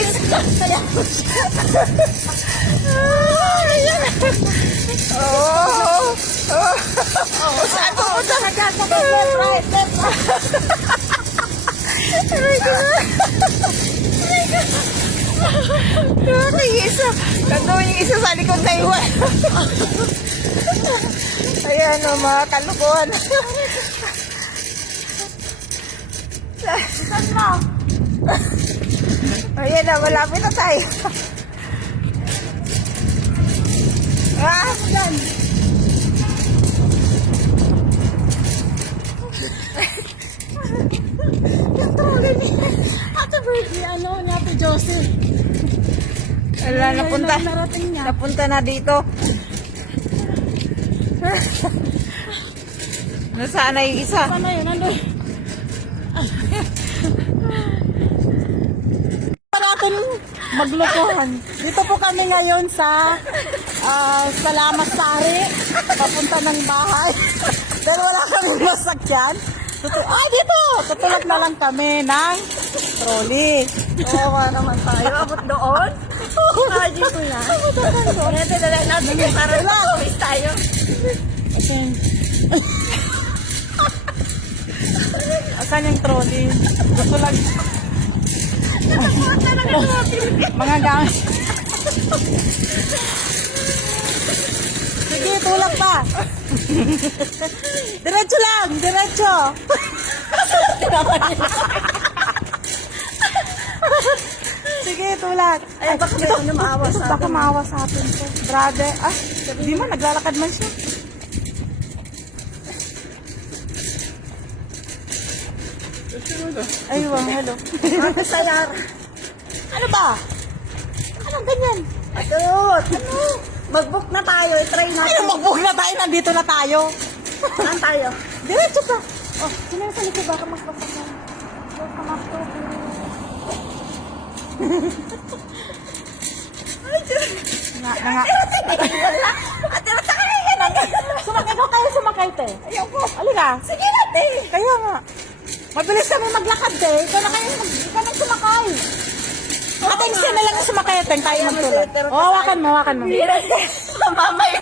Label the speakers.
Speaker 1: Ayan. Oh. Oh. Oh. Saan pupunta?
Speaker 2: Left, right, left, right.
Speaker 1: Aray ko na. Grabe, yung isa. Nandun yung isa sa likod na iwan. Ayan o, mga kalukuhan.
Speaker 2: Saan mo?
Speaker 1: Ayan na, malapit na tayo. Ah,
Speaker 2: Yan. Yung trolley ni Ate Birdie, ano, ni Ate Josie.
Speaker 1: wala, napunta. Napunta na dito. Nasaan na yung isa?
Speaker 2: Yun? Ano yun? Para natin maglokohan. Dito po kami ngayon sa ah, Salamat Sari. Papunta ng bahay. Pero wala kami masakyan. Tutu- ah, dito! Tutulak na lang kami ng trolley. Oo naman tayo.
Speaker 3: Abot doon? Ah, dito na. Ito na lang natin yung para makawalis tayo.
Speaker 2: Okay. Asan yung trolley? Lang. Mga gamit. Sige, tulak pa. diretso lang, diretso. Sige, tulak.
Speaker 3: Ay, baka may ano maawa sa
Speaker 2: Baka maawa sa atin. Grabe. Ah, di man, naglalakad man siya. Ay, wow, hello.
Speaker 3: Ate Sayar.
Speaker 2: Ano ba? Anong ganyan?
Speaker 3: Atut. Ano? Mag-book na tayo. I-try
Speaker 2: Ano,
Speaker 3: natin.
Speaker 2: mag-book na tayo, nandito na tayo.
Speaker 3: Saan tayo?
Speaker 2: Diretso pa. Oh, sino yung sa likod? Baka magpapagyan. Baka magpapagyan. Nga, nga.
Speaker 3: Ate, nasa ka na yan.
Speaker 2: Sumakay ko kayo, sumakay, te.
Speaker 3: Ayoko.
Speaker 2: Halika.
Speaker 3: Sige na, te.
Speaker 2: Kaya nga. Mabilis kami maglakad, te. Ikaw na kayo, ikaw na sumakay. Ate, isa na lang ang sumakay, te. Tayo magtulad.
Speaker 3: pero
Speaker 2: Oh, hawakan mo, hawakan mo.
Speaker 3: Mamaya